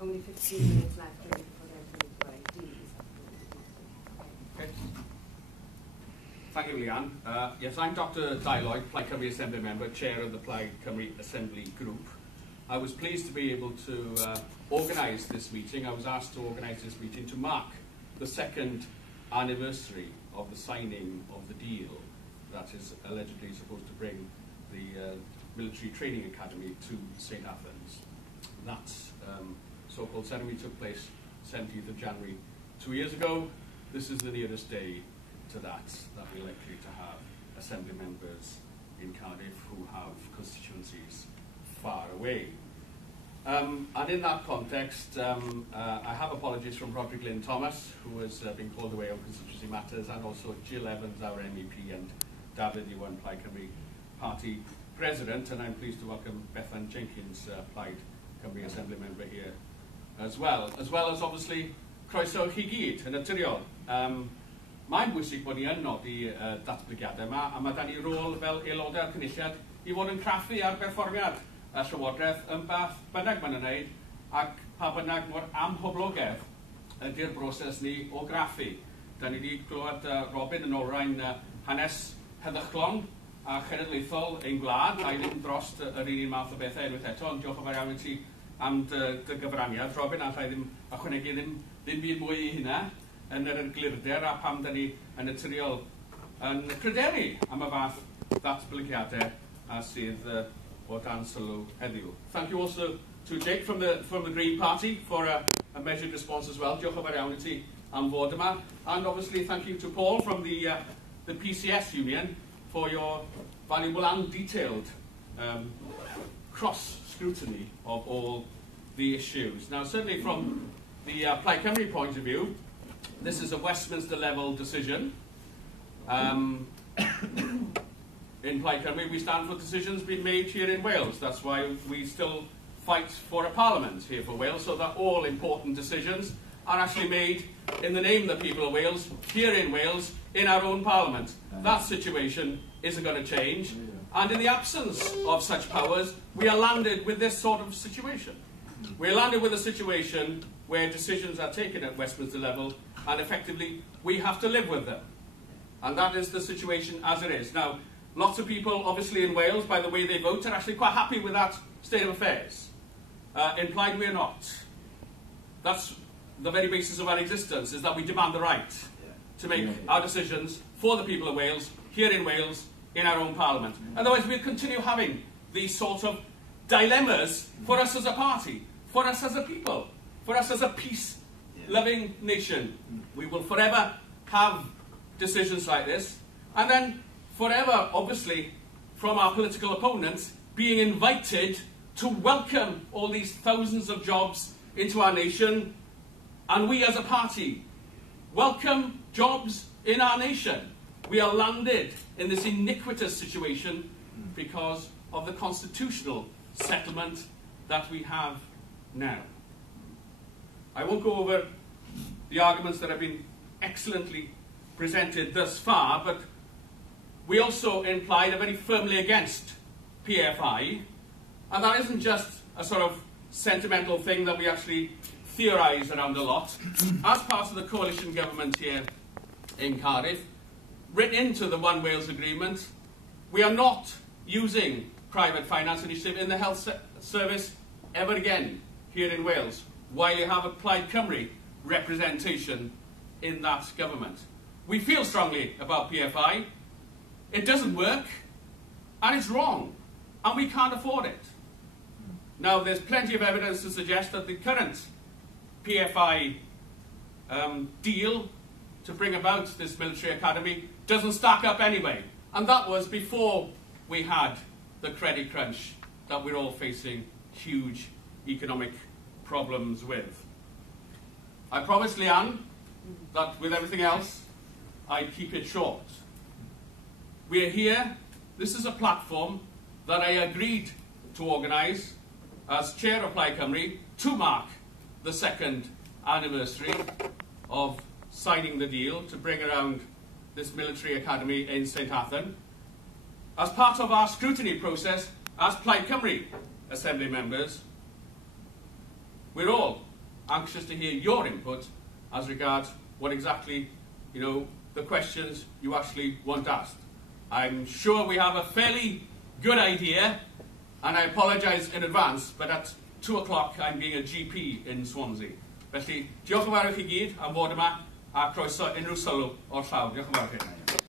only 15 minutes left before they're going to IDs. Okay. Thank you, Leanne. Yes, I'm Dr. Dai Lloyd, Plaid Cymru Assembly Member, Chair of the Plaid Cymru Assembly Group. I was pleased to be able to organise this meeting. I was asked to organise this meeting to mark the second anniversary of the signing of the deal that is allegedly supposed to bring the military training academy to St Athans. That so-called ceremony took place 17th of January 2 years ago. This is the nearest day to that we're likely to have assembly members in Cardiff who have constituencies far away. And in that context, I have apologies from Roderick Lynn Thomas, who has been called away on constituency matters, and also Jill Evans, our MEP, and David Iwan, Plaid Cymru Party President, and I'm pleased to welcome Bethan Jenkins, Plaid Cymru Assembly Member here as well as obviously croeso chi gyd yn naturiol. Mae'n bwysig bod ni yn nodi datblygiadau yma, a mae da ni rôl fel aelodau'r cynulliad i fod yn craffu ar berfformiad y Llywodraeth yn beth bynnag ma'n ymwneud, ac pa bynnag mor amhoblogedd ydy'r broses ni o graffu. Da ni wedi clywed Robin yn olrhain hanes heddychlon a chenedlaethol ein gwlad, a i ddim dros yr un math o bethau unwaith eto, ond diolch yn fawr iawn i ti am dy gyfraniad, Robin, a llai ddim ychwanegu ddim byd mwy i hynna yn yr eglurder, a pam da ni yn naturiol yn pryderu am y fath ddatblygiadau a sydd o dan sylw heddiw. Thank you also to Jake from the Green Party for a measured response as well. Diolch yn fawr iawn i ti am fod yma. And obviously thank you to Paul from the PCS Union for your valuable and detailed cross-scrutiny of all the issues. Now, certainly from the Plaid Cymru point of view, this is a Westminster-level decision. In Plaid Cymru, we stand for decisions being made here in Wales. That's why we still fight for a parliament here for Wales, so that all important decisions are actually made in the name of the people of Wales, here in Wales, in our own parliament. That situation isn't going to change. And in the absence of such powers, we are landed with this sort of situation. We're landed with a situation where decisions are taken at Westminster level, and effectively we have to live with them. And that is the situation as it is. Now, lots of people, obviously in Wales, by the way they vote, are actually quite happy with that state of affairs. In Plaid, we're not. That's the very basis of our existence, is that we demand the right to make our decisions for the people of Wales, here in Wales, in our own parliament. Otherwise, we'll continue having these sort of dilemmas for us as a party, for us as a people, for us as a peace-loving nation. We will forever have decisions like this, and then forever, obviously, from our political opponents, being invited to welcome all these thousands of jobs into our nation, and we as a party welcome jobs in our nation. We are landed in this iniquitous situation because of the constitutional settlement that we have now. I won't go over the arguments that have been excellently presented thus far, but we also implied are very firmly against PFI, and that isn't just a sort of sentimental thing that we actually theorise around a lot. As part of the coalition government here in Cardiff, written into the One Wales Agreement, we are not using private finance initiative in the health service ever again here in Wales, while you have a Plaid Cymru representation in that government. We feel strongly about PFI. It doesn't work, and it's wrong, and we can't afford it. Now, there's plenty of evidence to suggest that the current PFI deal to bring about this military academy doesn't stack up anyway. And that was before we had the credit crunch that we're all facing huge economic problems with. I promised Leanne that with everything else, I'd keep it short. We're here, this is a platform that I agreed to organise as Chair of Plaid Cymru to mark the second anniversary of signing the deal to bring around this military academy in St Athan. As part of our scrutiny process as Plaid Cymru Assembly members, we're all anxious to hear your input as regards what exactly, the questions you actually want asked. I'm sure we have a fairly good idea, and I apologise in advance, but at 2 o'clock I'm being a GP in Swansea. Felly, diolch yn fawr i chi gyd am fod yma, a croeso unrhyw sylw o'r llaw. Diolch yn fawr i chi.